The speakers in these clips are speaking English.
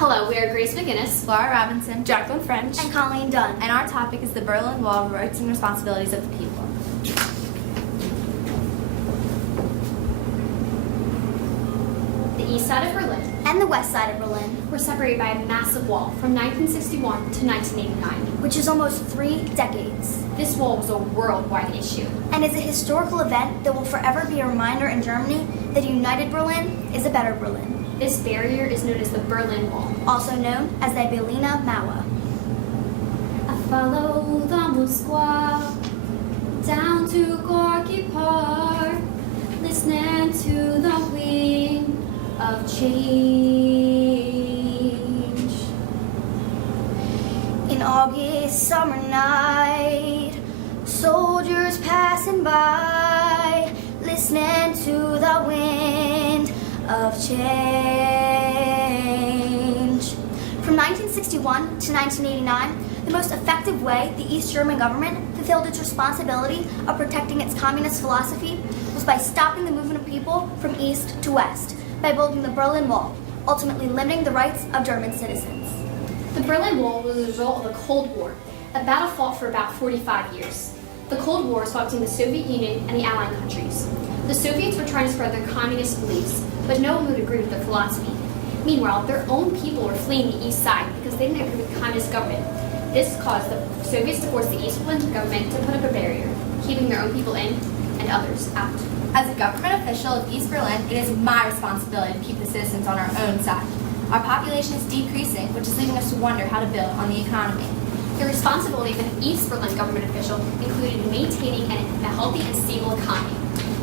Hello, we are Grace McGinnis, Laura Robinson, Jacqueline French, and Colleen Dunn. and our topic is the Berlin Wall, rights and responsibilities of the people. the east side of Berlin, And the west side of Berlin, were separated by a massive wall from 1961 to 1989. which is almost 3 decades, This wall was a worldwide issue. and is a historical event that will forever be a reminder in Germany that a united Berlin is a better Berlin, This barrier is known as the Berlin Wall. also known as the Berliner Mauer. I follow the Moskwa down to Gorky Park, listening to the wind of change. In August summer night, soldiers passing by, listening to the wind of change. From 1961 to 1989, the most effective way the East German government fulfilled its responsibility of protecting its communist philosophy was by stopping the movement of people from east to west, by building the Berlin Wall, ultimately limiting the rights of German citizens. The Berlin Wall was a result of the Cold War, a battle fought for about 45 years. The Cold War was fought between the Soviet Union and the Allied countries. The Soviets were trying to spread their communist beliefs, but no one would agree with their philosophy. Meanwhile, their own people were fleeing the east side because they didn't agree with the communist government. This caused the Soviets to force the East Berlin government to put up a barrier, keeping their own people in and others out. As a government official of East Berlin, it is my responsibility to keep the citizens on our own side. Our population is decreasing, which is leaving us to wonder how to build on the economy. The responsibility of an East Berlin government official included maintaining a healthy and stable economy.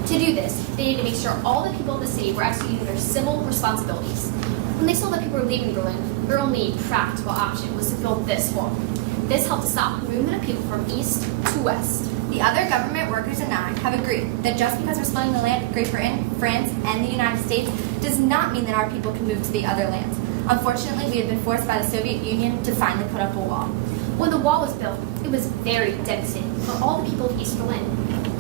To do this, they needed to make sure all the people of the city were executing their civil responsibilities. When they saw that people were leaving Berlin, their only practical option was to build this wall. This helped to stop the movement of people from east to west. The other government workers and I have agreed that just because we're splitting the land with Great Britain, France, and the United States does not mean that our people can move to the other lands. Unfortunately, we have been forced by the Soviet Union to finally put up a wall. When the wall was built, it was very devastating for all the people of East Berlin.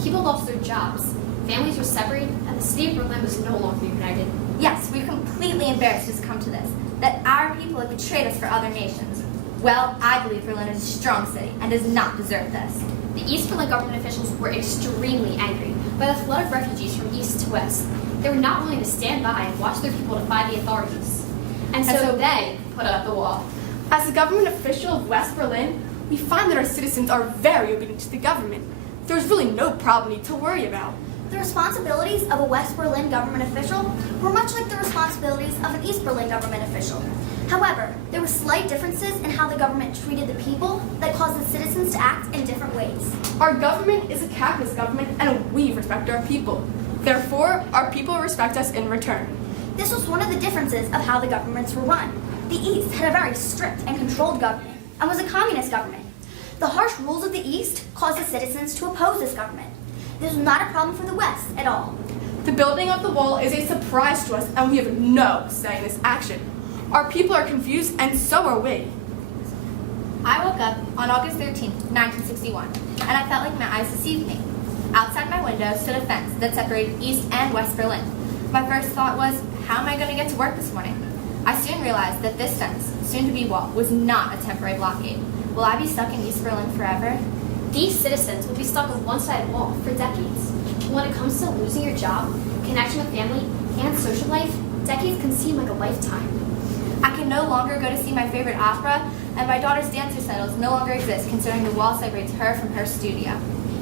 People lost their jobs, families were separated, and the city of Berlin was no longer united. Yes, we're completely embarrassed to succumb to this, that our people have betrayed us for other nations. Well, I believe Berlin is a strong city and does not deserve this. The East Berlin government officials were extremely angry by the flood of refugees from east to west. They were not willing to stand by and watch their people defy the authorities. And so they put up the wall. As a government official of West Berlin, we find that our citizens are very obedient to the government. There's really no problem we need to worry about. The responsibilities of a West Berlin government official were much like the responsibilities of an East Berlin government official. However, there were slight differences in how the government treated the people that caused the citizens to act in different ways. Our government is a capitalist government and we respect our people. Therefore, our people respect us in return. This was one of the differences of how the governments were run. The East had a very strict and controlled government and was a communist government. The harsh rules of the East caused the citizens to oppose this government. This was not a problem for the West at all. The building of the wall is a surprise to us and we have no say in this action. Our people are confused and so are we. I woke up on August 13th, 1961, and I felt like my eyes deceived me. Outside my window stood a fence that separated East and West Berlin. My first thought was, how am I going to get to work this morning? I soon realized that this fence, soon to be wall, was not a temporary blockade. Will I be stuck in East Berlin forever? These citizens will be stuck on one side of the wall for decades. When it comes to losing your job, connection with family, and social life, decades can seem like a lifetime. I can no longer go to see my favorite opera, and my daughter's dance recitals no longer exist considering the wall separates her from her studio.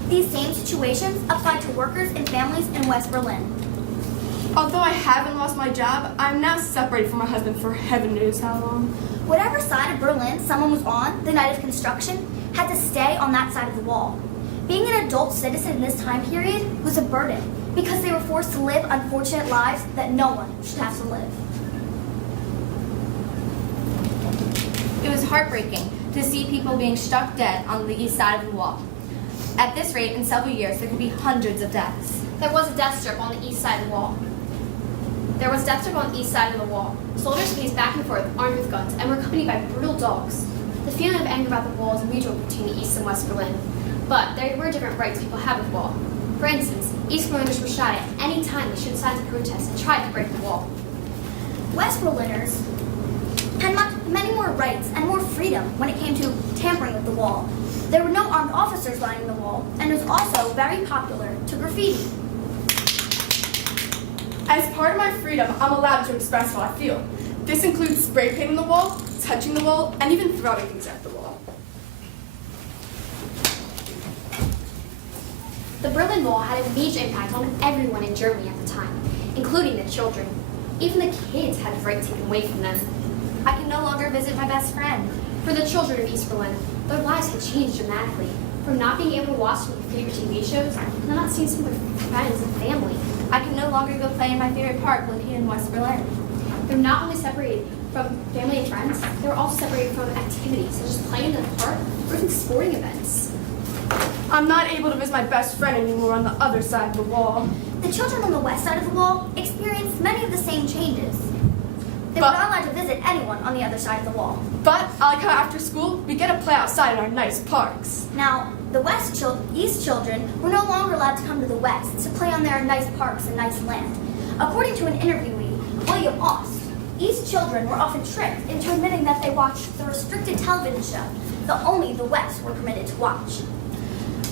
These same situations apply to workers and families in West Berlin. Although I haven't lost my job, I'm now separated from my husband for heaven knows how long. Whatever side of Berlin someone was on the night of construction had to stay on that side of the wall. Being an adult citizen in this time period was a burden because they were forced to live unfortunate lives that no one should have to live. It was heartbreaking to see people being struck dead on the east side of the wall. At this rate, in several years, there could be hundreds of deaths. There was a death strip on the east side of the wall. Soldiers paced back and forth, armed with guns, and were accompanied by brutal dogs. The feeling of anger about the wall is mutual between the East and West Berlin. But there were different rights people had with the wall. For instance, East Berliners were shot at any time they showed signs of protest and tried to break the wall. West Berliners had much rights and more freedom when it came to tampering with the wall. There were no armed officers lining the wall, and it was also very popular to graffiti. As part of my freedom, I'm allowed to express how I feel. This includes spray painting the wall, touching the wall, and even throwing things at the wall. The Berlin Wall had a major impact on everyone in Germany at the time, including the children. Even the kids had the right taken away from them. I can no longer visit my best friend. For the children of East Berlin, their lives had changed dramatically. From not being able to watch their favorite TV shows to not seeing some of their friends and family. I can no longer go play in my favorite park located in West Berlin. They're not only separated from family and friends, they were also separated from activities such as playing in the park or even sporting events. I'm not able to visit my best friend anymore on the other side of the wall. The children on the west side of the wall experienced many of the same changes. They were not allowed to visit anyone on the other side of the wall. But, like how after school, we get to play outside in our nice parks. Now, the east children were no longer allowed to come to the west to play on their nice parks and nice land. According to an interviewee, William Ost, east children were often tricked into admitting that they watched the restricted television show that only the west were permitted to watch.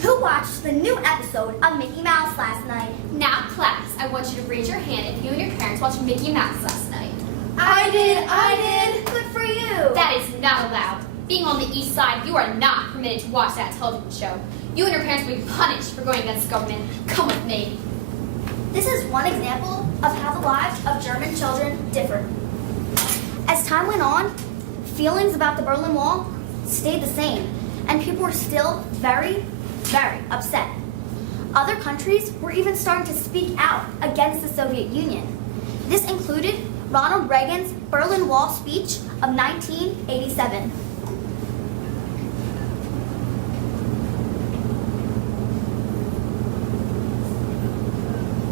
Who watched the new episode of Mickey Mouse last night? Now, class, I want you to raise your hand if you and your parents watched Mickey Mouse last night. I did. Good for you. That is not allowed. Being on the east side, you are not permitted to watch that television show. You and your parents will be punished for going against the government. Come with me. This is one example of how the lives of German children differed. As time went on, feelings about the Berlin Wall stayed the same, and people were still very, very upset. Other countries were even starting to speak out against the Soviet Union. This included Ronald Reagan's Berlin Wall speech of 1987.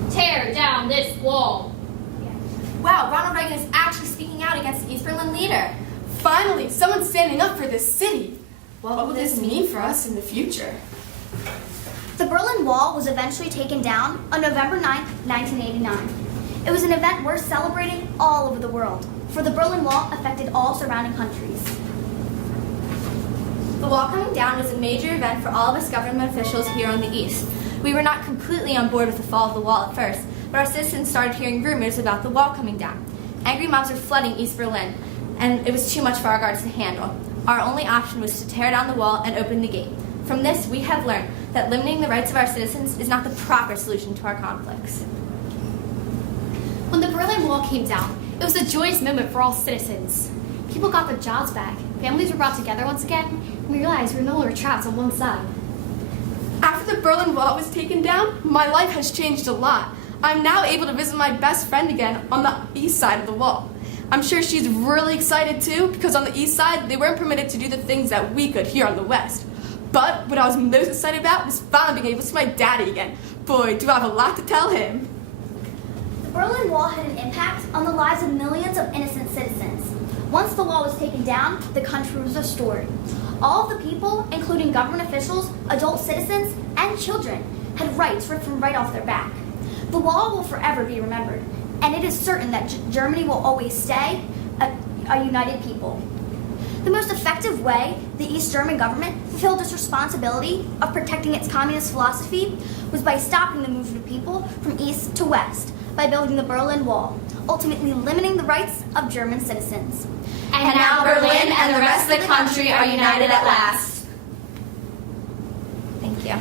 Tear down this wall. Wow, Ronald Reagan is actually speaking out against the East Berlin leader. Finally, someone's standing up for this city. What What will this mean for us in the future? The Berlin Wall was eventually taken down on November 9, 1989. It was an event worth celebrating all over the world, for the Berlin Wall affected all surrounding countries. The wall coming down was a major event for all of us government officials here on the East. We were not completely on board with the fall of the wall at first, but our citizens started hearing rumors about the wall coming down. Angry mobs were flooding East Berlin, and it was too much for our guards to handle. Our only option was to tear down the wall and open the gate. From this, we have learned that limiting the rights of our citizens is not the proper solution to our conflicts. When the Berlin Wall came down, it was a joyous moment for all citizens. People got their jobs back, families were brought together once again, and we realized we were no longer trapped on one side. After the Berlin Wall was taken down, my life has changed a lot. I'm now able to visit my best friend again on the east side of the wall. I'm sure she's really excited too, because on the east side, they weren't permitted to do the things that we could here on the west. But what I was most excited about was finally being able to see my daddy again. Boy, do I have a lot to tell him. The Berlin Wall had an impact on the lives of millions of innocent citizens. Once the wall was taken down, the country was restored. All of the people, including government officials, adult citizens, and children, had rights ripped from right off their back. The wall will forever be remembered, and it is certain that Germany will always stay a united people. The most effective way the East German government fulfilled its responsibility of protecting its communist philosophy was by stopping the movement of people from east to west by building the Berlin Wall, ultimately limiting the rights of German citizens. And now Berlin and the rest of the country are united at last. Thank you.